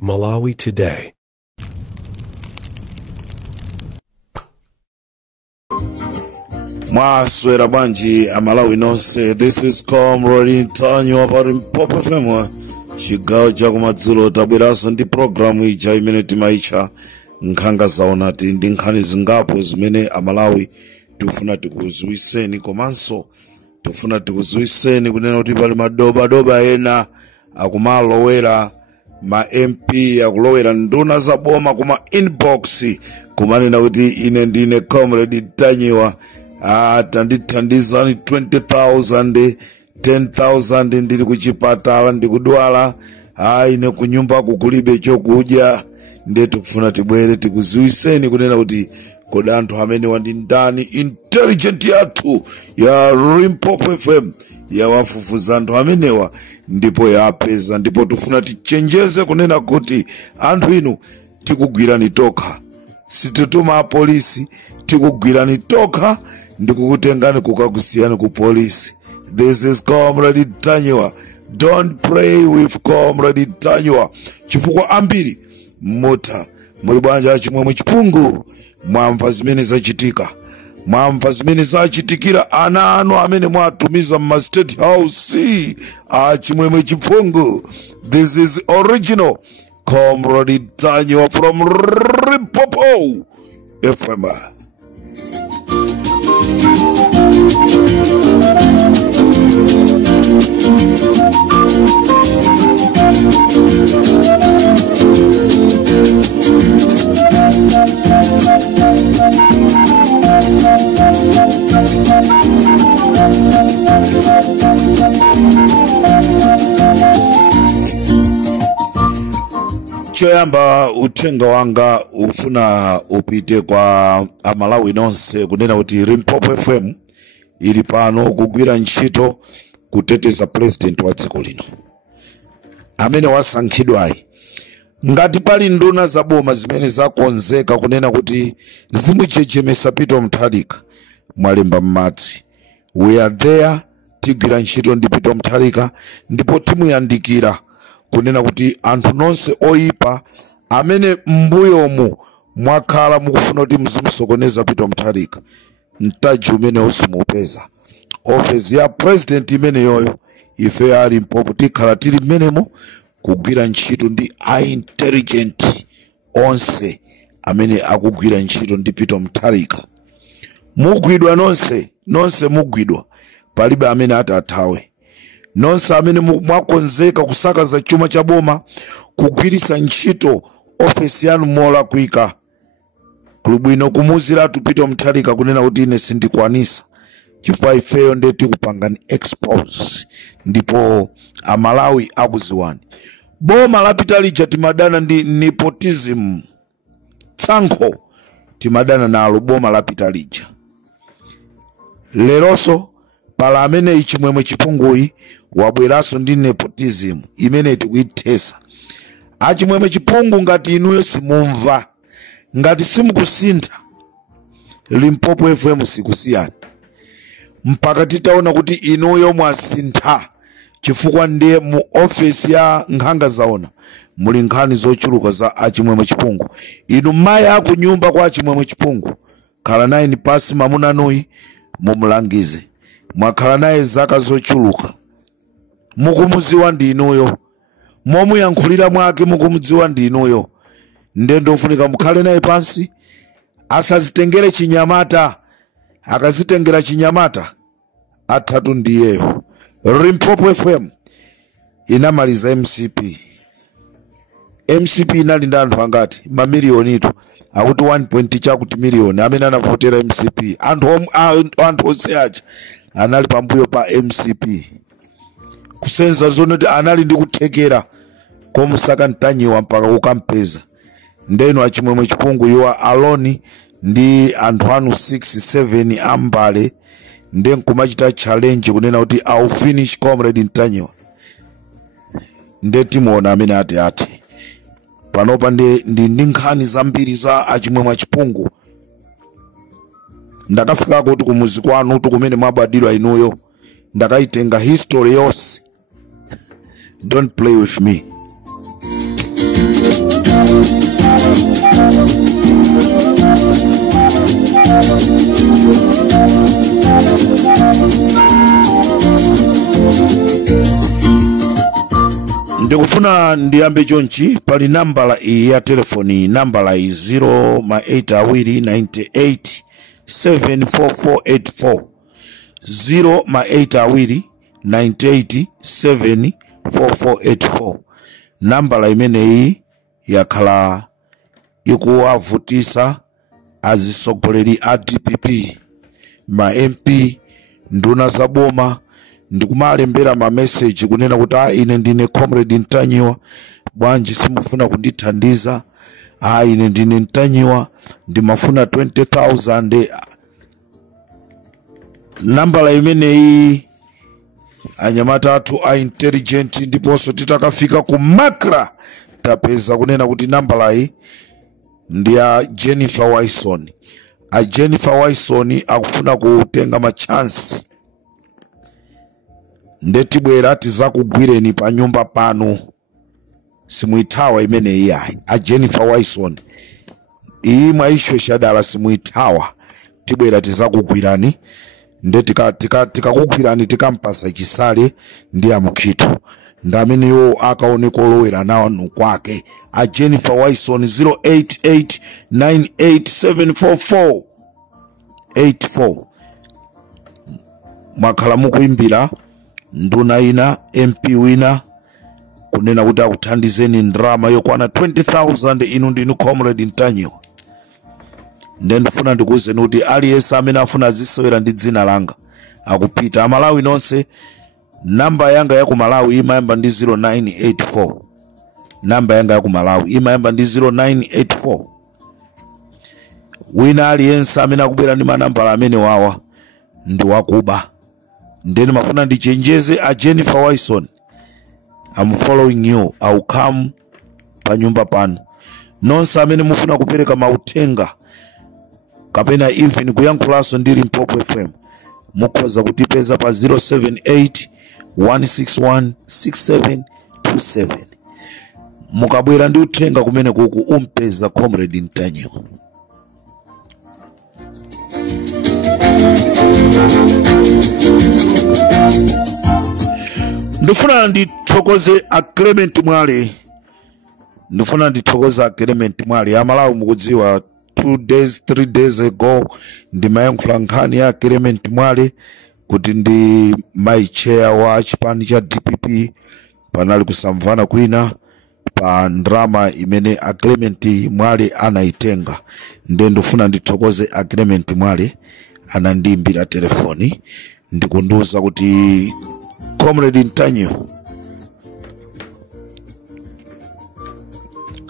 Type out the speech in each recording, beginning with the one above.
Malawi Today. Mwaswera banji amalawi nonse. This is Comrade Ntanyo pa Limpopo FM. Chigawo cha kumadzulo tabweranso ndi programu ija imene timaitcha nkhanga zaonati ndi nkhani zingapo zimene amalawi tifuna tikuziwiseni, komanso tifuna tikuziwiseni kunena kuti pali madoba ena akumalowera ma MP akulowera nduna za boma kuma inbox kumanena kuti ine ndine Comrade Ntanyo, tandithandizani 20,000 10,000 ndili kuchipatala ndikudwala, ine kunyumba kukulibe chokudya. Ndetu kufuna tibwere tikuziwiseni kunena kuti kodi anthu amene wandi ndani intelligent yathu ya Limpopo FM yawafufuza anthu amenewa ndipo yapeza, ndipo tufuna tichenjeze kunena kuti anthu inu tikugwirani tokha, situtuma apolisi, tikugwirani tokha ndikukutengani kukakusiyani ku polisi. This is Comrade Ntanyo. Don't play with Comrade Ntanyo. Chifukwa ambiri mota muli bwanja chimwemwe chipungu, mwamva zimene zachitika, mwamva zimene zachitikira ana anu amene mwatumiza mu State House chimwemwe chipungu. This is original Comrade Ntanyo from Limpopo FM. Choyamba uthenga wanga ufuna upite kwa amalawi nonse kunena kuti Limpopo FM ili pano kugwira ntchito kuteteza president wa dziko lino amene wasankhidwayi. Ngati pali nduna za boma zimene zakonzeka kunena kuti zimuchechemesa Peter Mutharika, mwalemba m'madzi. We are there, tigwira ntchito ndi Peter Mutharika, ndipo timuyandikira kunena kuti anthu nonse oyipa amene mbuyomu mwakhala mukufuna kuti mzimusokoneza Peter Mutharika, mtaji umene usimupeza. Office ya president imene yoyo ife ya Limpopo tikhala tili mmenemo kugwira ntchito ndi intelligent onse amene akugwira ntchito ndi Peter Mutharika. Mugwidwa nonse mugwidwa, palibe amene atathawe. Nonse amene mwakonzeka kusakaza chuma cha boma, kugwirisa ntchito office yanu mola kuika kulubwino kumuziratu Peter Mutharika kunena kuti ine sindikwanisa, chifukwa ifeyo nde tikupangani expose, ndipo amalawi akuziwani. Boma lapita lija timadana ndi nepotism, tsankho timadana nalo boma lapita lija. Leroso pala amene ichimwemwe chipunguyi wabweraso ndi nepotism imene tikuithesa. Achimwemwe chipungu ngati inuyo simumva, ngati simukusintha, Limpopo FM sikusiyani mpaka titaona kuti inuyo mwasintha, chifukwa ndiye mu office ya nkhanga zaona muli nkhani zochuluka za achimwemwe chipungu. Inu mayi akunyumba kwa achimwemwe chipungu, khala naye ni pasi mamuna nuyi mumulangize, mwakhala naye zaka zochuluka, mukumudziwa ndi inuyo, momuyankhulira mwake mukumudziwa ndi inuyo. Ndendo ufunika mukhale naye pansi, asazitengere chinyamata. Akazitengera chinyamata atatu ndiyeyo. Limpopo FM inamaliza MCP inali ndi anthu angati? Mamiliyoni itu, akuti 1 chakuti miliyoni amene anavotera MCP. Anthu onse aja anali pambuyo pa MCP, kusenza zonoti anali ndi kuthekera komusaka Ntanyo mpaka kukampeza. Ndeno achimwemwe chipungu you are alone ndi anthu anu 6-7 ambale, nde nkumachita challenge kunena kuti I'll finish Comrade Ntanyo. Nde timuona amene ati panopa ndi nkhani zambiri za achimwemwe chipungu. Ndakafika kuti kumuzi kwanu kumene mwabadilwa inuyo, ndakaitenga history yonse. Don't play with me. ndikufuna ndiyambe chonchi pali nambala iyi ya telefoni, nambala iyi 08298744484 08298744484. nambala imeneyi yakhala ikuwavutisa azisogoleri a DPP, ma MP, nduna zaboma, ndikumalembera ma message kunena kuti ine ndine Comrade Ntanyiwa, bwanji simufuna kundithandiza, ine ndine Ntanyiwa ndimafuna 20,000. nambala imeneyi anyamata athu a intelligent ndiponso titakafika ku Makra tapeza kunena kuti nambala iyi ndi ya Jennifer Wilson. A Jennifer Wilson akufuna kutenga ma chance, ndetibwera tizakugwireni pa nyumba pano, simuithawa imeneyi yayi. A Jennifer Wilson iyi mwaishwe shadala, simuithawa, tibwera tizakugwirani, tikakugwirani tikampasa chisale ndi amukhito, ndameneyo akaoneka olowera nawo kwake. A Jennifer Wilson 08898744484. mwakhala mukuimbira nduna ina, MP wina, kunena kuti akuthandizeni ndrama yokwana 20,000 inu ndinu Comrade Ntanyiwa. ndifuna ndikuwuzeni kuti aliyense amene afuna azisewera ndi dzina langa akupita. Amalawi nonse, namba yanga ya ku Malawi imayamba ndi 0984. namba yanga ya ku Malawi imayamba ndi 0984. wina aliyense amene akubwera ndi manambala amene wawa ndi wakuba. ndeni mafuna ndichenjeze a Jennifer Wilson, I'm following you, I'll come pa nyumba pano. nonse amene mufuna kupereka mautenga kapena even kuyankhulaso ndiri Mpopo FM, mukhoza kutipeza pa 078-161-6727. mukabwera ndi uthenga kumene kuku umpeza Comrade Ntanyiwa. ndifuna ndithokoze a Clement Mwale, ndifuna ndithokoze a Clement Mwale. Amalawi mukudziwa 3 days ago ndimayankhula nkhani ya Clement Mwale kuti ndi my chair wa chipani cha DPP, panali kusamvana kwina pa ndrama imene a Clement Mwale anaitenga. ndifuna ndithokoze a Clement Mwale, anandiimbira telefoni ndikunduza kuti Comrade Ntanyiwa,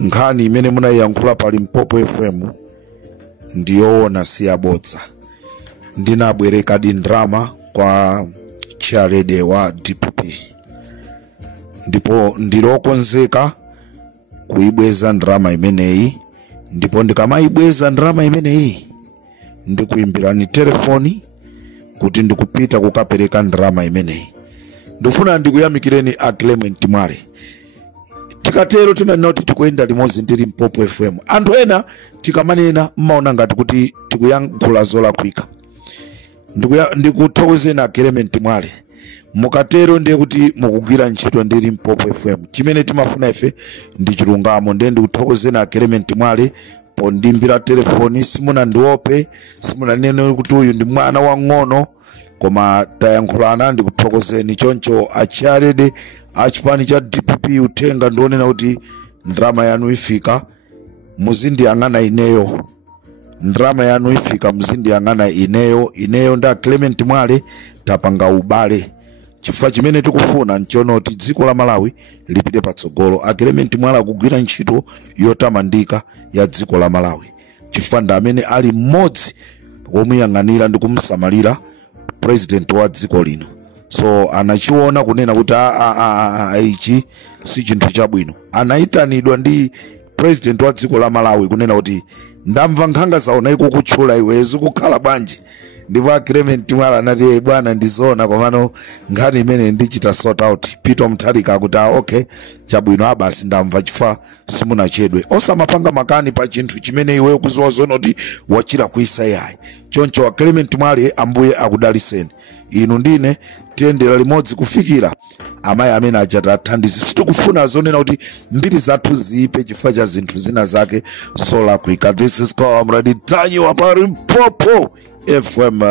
nkhani imene munayankhula pali Mpopo FM ndiyoona siyabodza. ndinabwereka di ndrama kwa chairlady wa DPP, ndipo ndilokonzeka kuibweza ndrama imeneyi, ndipo ndikamaibweza ndrama imeneyi ndikuimbirani telefoni kuti ndikupita kukapereka ndrama imeneyi. ndifuna ndikuyamikireni a Clement Mwale. tikatero timanena kuti tikuyenda limodzi ndiri Mpopo FM. anthu ena tikamanena mmaona ngati kuti tikuyankhula zolakwika. ndikuthokozeni a Clement Mwale, mukatero ndiye kuti mukugwira ntchito ndiri Mpopo FM. chimene timafuna ife ndi chilungamo. ndiye ndikuthokozeni a Clement Mwale pondimbira telefoni, simunandiope, simunanene kuti uyu ndi mwana wang'ono, koma tayankhulana. ndikuthokozeni choncho acharede achipani cha DPP. uthenga ndionena kuti ndrama yanu ifika, muzindiyang'ana ineyo. ndrama yanu ifika, muzindiyang'ana ineyo nda Clement Mwale tapanga ubale. chifukwa chimene tikufuna nchonoti dziko la Malawi lipite patsogolo. a Clement Mwale akugwira ntchito yotamandika ya dziko la Malawi, chifukwa ndi amene ali mmodzi womuyang'anira ndi kumsamalira president wa dziko lino. so anachiona kunena kuti ichi si chinthu chabwino. anayitanidwa ndi president wa dziko la Malawi kunena kuti ndamva nkhanga zaona ikukutchula iwe zikukhala bwanji. ndipo a Clement Mwale anati bwana ndizona, komano nkhani imene ndichita sort out. Peter Mutharika akuti okay chabwino, abasi ndamva, chifukwa simunachedwe. osamapanga makani pa chinthu chimene iwe ukuziwa zona kuti wachira kuisa yayi. choncho wa Clement Mwale ambuye akudaliseni. Inu ndine tiyendera limodzi kufikira amayi amene ajatathandize. Sitikufuna zonena kuti mbiri zathu ziipe chifukwa cha zinthu zina zake zolakwika. This is Comrade Tanyi wa pa Limpopo FM.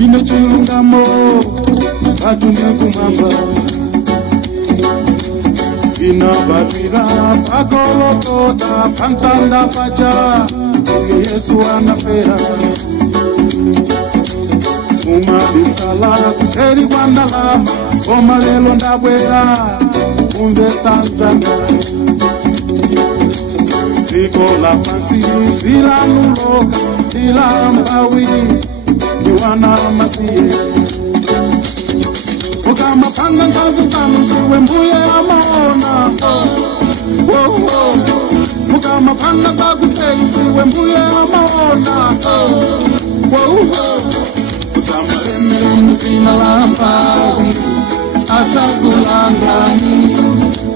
Inechilungamo atunikumamba inabatira pakolokota pantanda pacha Yesu anafera umabisala kuseri kwandalama omalelo ndabwera umbe Tanzania Nikola pasi silanuloka silambawi Yuana masiye Ukama panga nkazu sanu siwe mbuye amaona Ukama panga kagu seyu siwe mbuye amaona Usama remele mzina lampawi Asa kulangani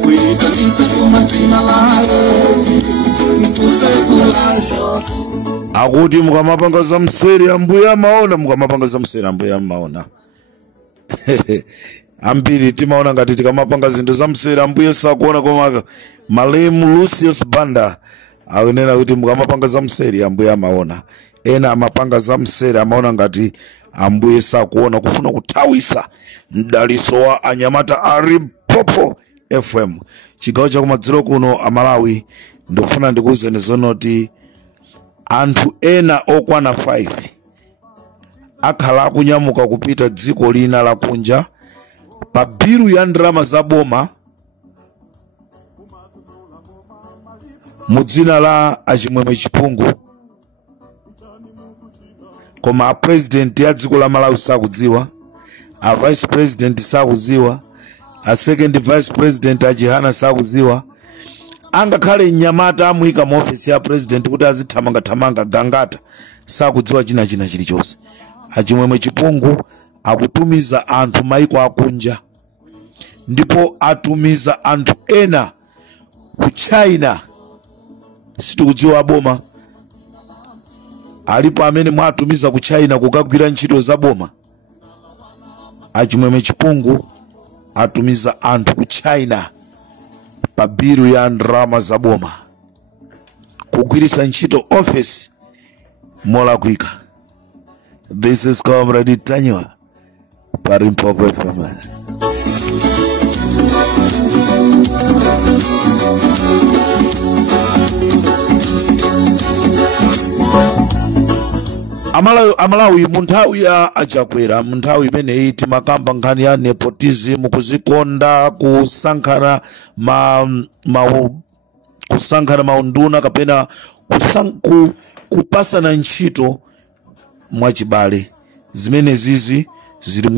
Wita lisa chuma zina lae Mkuse kulasho Akuti mukamapanga za mseri ambuye amaona, mukamapanga za mseri ambuye amaona. Ambiri timaona ngati tikamapanga zinthu za mseri ambuye sakuona, koma Malemu Lucius Banda akunena kuti mukamapanga za mseri ambuye amaona. Ena amapanga za mseri amaona ngati ambuye sakuona, kufuna kuthawisa mdaliso wa anyamata a Limpopo FM. Chigawo cha kumadziro kuno Amalawi ndofuna ndikuwuzeni zonoti anthu ena okwana 5 akhala akunyamuka kupita dziko lina la kunja pa biru ya ndalama za boma mudzina la Achimwemwe Chipungu, koma a president ya dziko la Malawi sakudziwa, a vice president sakudziwa, a second vice president Ajihana sakudziwa. Angakhale nyamata amuyika mu office ya president kuti azithamanga gangata sakudziwa china chilichonse. Achimwemwe Chipungu akutumiza anthu maiko akunja, ndipo atumiza anthu ena ku China. Situkudziwa boma alipo amene mwatumiza ku China kukagwira ntchito za boma. Achimwemwe Chipungu atumiza anthu ku China pa biru ya ndalama za boma kugwirisa ntchito office molakwika. This is Comrade Tanyi pa Limpopo FM. Amalawi munthawi ya achakwera, munthawi imeneyi timakamba nkhani ya nepotism, kuzikonda, kusankhana maunduna kapena kupasana ntchito mwachibale. Zimene zizi zili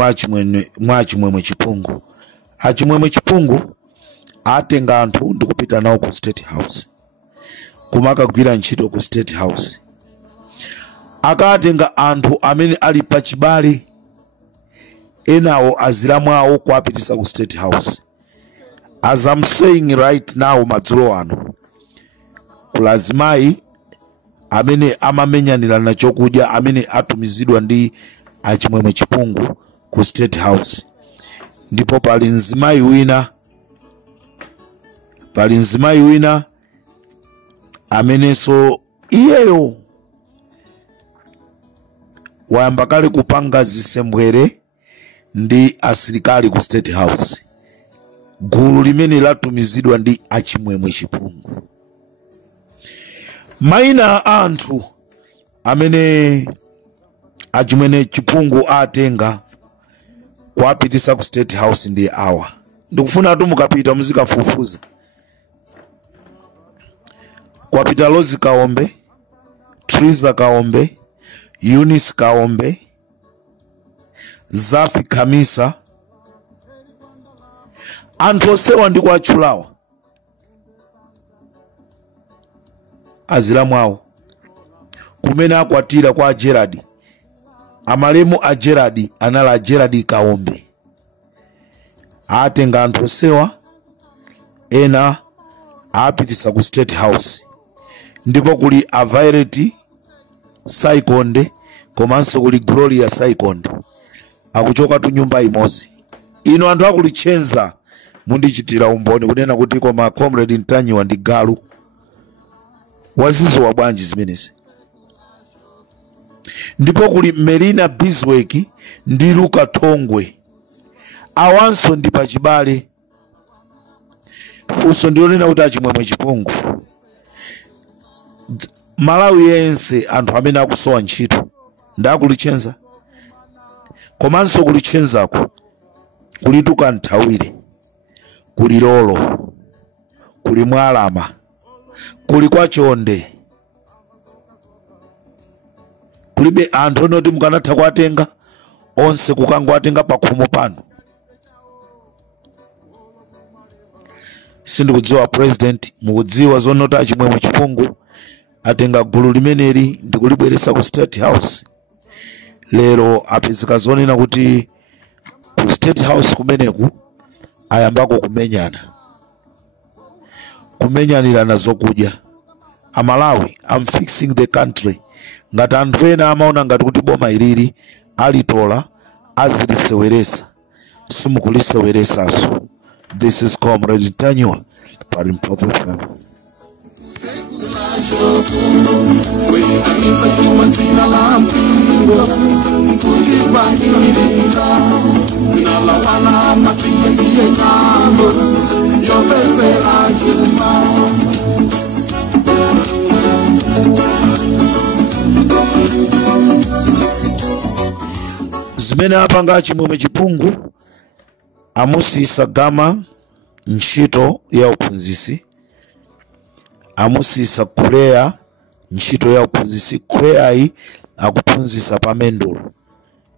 mwa Achimwemwe Chipungu. Achimwemwe Chipungu atenga anthu ndikupita nawo ku State House, kumakagwira ntchito ku State House. Akatenga anthu amene ali pachibale enawo azilamwawo kuapitisa ku State House. As I'm saying right now, madzulo ano kulazimayi amene amamenyanirana chokudya amene atumizidwa ndi Achimwemwe Chipungu ku State House. Ndipo pali nzimayi wina amenenso iyeyo wayamba kale kupanga zisembwere ndi asilikali ku State House, gulu limene latumizidwa ndi Achimwemwe Chipungu. Maina anthu amene Achimwemwe Chipungu atenga kuapitisa ku State House ndi awa. Ndikufuna atu mukapita muzikafufuza. Kuapita Lozi Kaombe, Triza Kaombe, Eunice Kaombe, Zafi Kamisa, anthu osewa ndi kuatchulawa azilamwawo kumene akwatira kwa Gerard. Amalemu a Gerard anali a Gerard Kaombe. Atenga anthu osewa ena apitisa ku State House, ndipo kuli a Violet Saikonde komanso kuli Gloria Saikonde akuchoka tu nyumba imodzi. Ino anthu akulichenza mundichitira umboni kunena kuti koma Comrade Ntanyiwa ndi galu. Wazizo wa bwanji zimenezi. Ndipo kuli Melina Biswek ndi Luka Tongwe. Awanso ndi pachibale. Funso ndilonena kuti achimwemwe chipungu. Malawi yense anthu amene akusowa ntchito ndakulichenza. Komanso kulichenzako kuli Tukanthawire, kuli Lolo, kuli Mwalama, kuli kwa Chonde. Kulibe anthu onoti mukanatha kuatenga onse kukangoatenga pakhomo pano. Sindikudziwa president mukudziwa zonoti achimwemwe chipungu atenga gulu limeneli ndi kulibweresa ku State House. Lero apezeka zonena kuti ku State House kumeneku ayambako kumenyanirana zokudya. Amalawi, I'm fixing the country. Ngati anthu ena amaona ngati kuti boma iliri alitola aziliseweresa, simukuliseweresaso. This is Comrade Ntanyiwa pa Limpopo FM. Zimene apanga achimwemwe chipungu amusisa Gama ntchito ya uphunzisi, amusisa Kurea ntchito ya uphunzisi. Kureayi akuphunzisa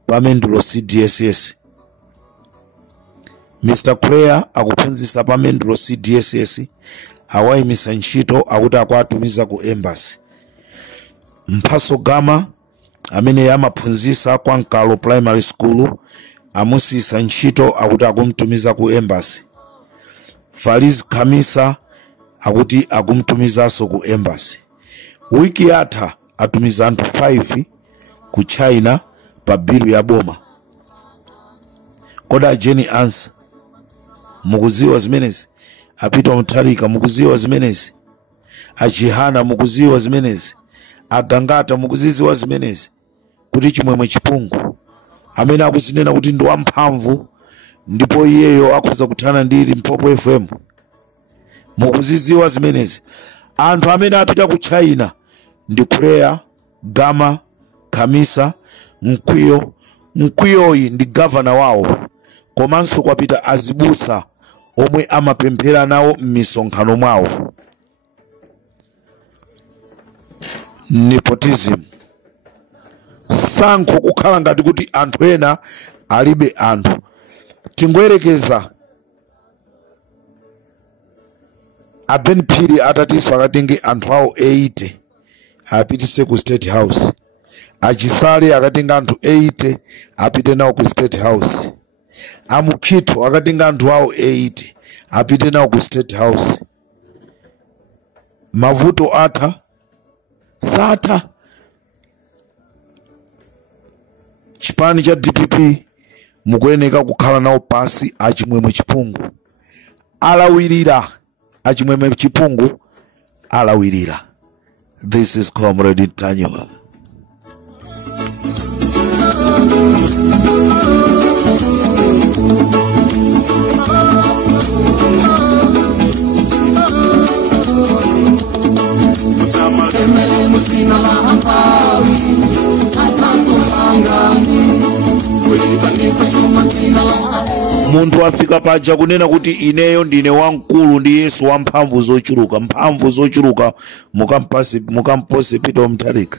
pamendulo CDSS. Mr. Kurea akuphunzisa pamendulo CDSS awayimisa ntchito akuti akwatumiza ku embassy. Mphaso Gama amene yamaphunzisa kwa Nkalo Primary School amusisa ntchito akuti akumtumiza ku embassy. Fariz Khamisa akuti akumtumizaso ku embassy. Wiki yatha atumiza anthu 5 ku China pa bilu ya boma. Koda Jenny Answer mukuziwa zimenezi? Apita Mutharika mukuziwa zimenezi? Ajihana mukuziwa zimenezi? Agangata mukuziwa zimenezi? Kuti chimwemwe chipungu amene akuzinena kuti ndi wamphamvu ndipo iyeyo akhoza kuthana ndi Limpopo FM mukuziwa zimenezi? Anthu amene apita ku China ndi Kurea, Gama, Khamisa, Mkwiyoyi ndi governor wawo. Komanso kwapita azibusa omwe amapemphera nawo m'misonkhano mwawo. Nepotism. Sankho kukhala ngati kuti anthu ena alibe anthu. Tingoyerekeza Aben Phiri atatiso akatenge anthu awo 80 apitise ku State House. Achisale akatenga anthu 80 apite nawo ku State House. Amukhito akatenga anthu awo 80 apite nawo ku State House. Mavuto atha satha. Chipani cha DPP mukuyeneka kukhala nawo pasi achimwemwe chipungu alawirira. Achimwemwe chipungu alawirira. This is Comrade Ntanyiwa. Muntu afika paja kunena kuti ineyo ndine wankulu ndi Yesu wamphamvu zochuluka. Mphamvu zochuluka mukampose Peter Mutharika.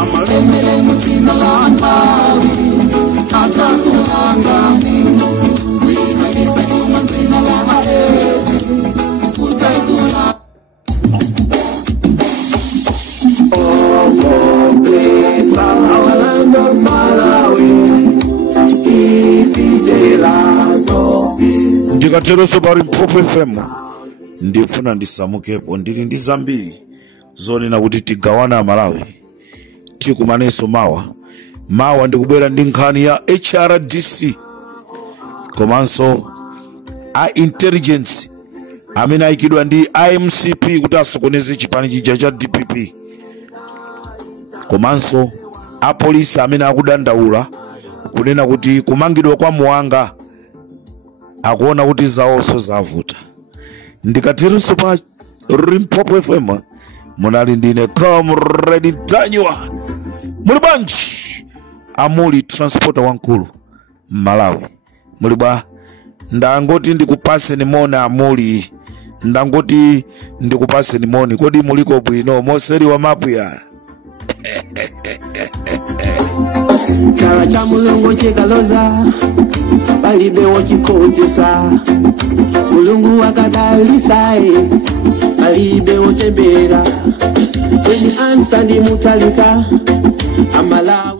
amalemele muzina la Malawi atakulangani wina kisa chuma zina la Maezi utaikula our land of Malawi ndikateroso pari Mphepo FM ndifuna ndisamukepo ndili ndi zambiri zonena kuti tigawana Malawi tikumaneso mawa ndikubwera ndi nkhani ya HRDC komanso a intelligence amene ayikidwa ndi IMCP kuti asokoneze chipani chija cha DPP komanso a polisi amene akudandaula kunena kuti kumangidwa kwa Muwanga akuona kuti zawonso zavuta. Ndikateronso pa Mphepo FM munali ndine Comrade Tanywa muli bwanji amuli transporter wankulu Malawi muli bwa ndangoti ndikupase nimona amuli ndangoti ndikupase nimoni kodi muliko bwino moseri wa mapu ya Chala cha mulungu chikaloza palibe wochikotesa mulungu akadalisa palibe wotembera kwenye ansa ndi mutalika Amalawi